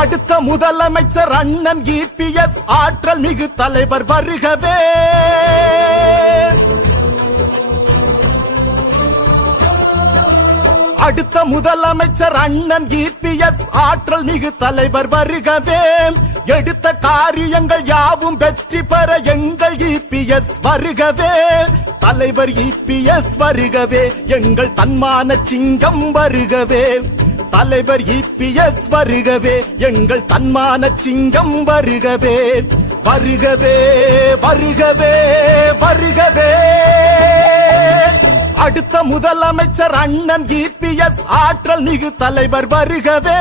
அடுத்த முதலமைச்சர் அண்ணன் EPS ஆற்றல் மிகு தலைவர் வருகவே. அடுத்த முதலமைச்சர் அண்ணன் EPS ஆற்றல் மிகு தலைவர் வருகவே. எடுத்த காரியங்கள் யாவும் வெற்றி பெற எங்கள் EPS வருகவே. தலைவர் EPS வருகவே, எங்கள் தன்மான சிங்கம் வருகவே. தலைவர் EPS வருகவே, எங்கள் தன்மான சிங்கம் வருகவே. வருகவே வருகவே வருகவே. அடுத்த முதலமைச்சர் அண்ணன் EPS ஆற்றல் மிகு தலைவர் வருகவே.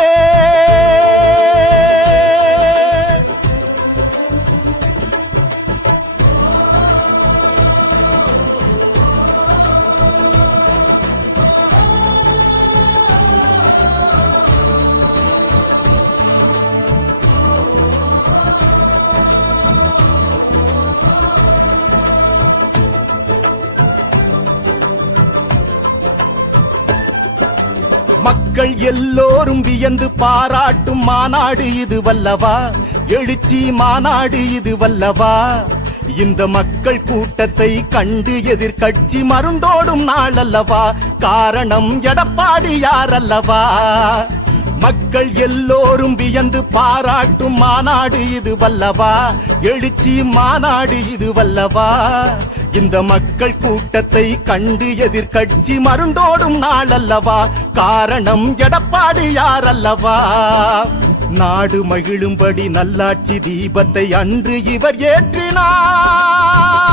மக்கள் எல்லோரும் வியந்து பாராட்டும் மாநாடு இது வல்லவா, எழுச்சி மாநாடு இது வல்லவா. இந்த மக்கள் கூட்டத்தை கண்டு எதிர்கட்சி மருண்டோடும் நாள் அல்லவா, காரணம் எடப்பாடியார் அல்லவா. மக்கள் எல்லோரும் வியந்து பாராட்டும் மாநாடு இது வல்லவா, எழுச்சி மாநாடு இது வல்லவா. இந்த மக்கள் கூட்டத்தை கண்டு எதிர்கட்சி மருண்டோடும் நாள் அல்லவா, காரணம் எடப்பாடியார் அல்லவா. நாடு மகிழும்படி நல்லாட்சி தீபத்தை அன்று இவர் ஏற்றினார்.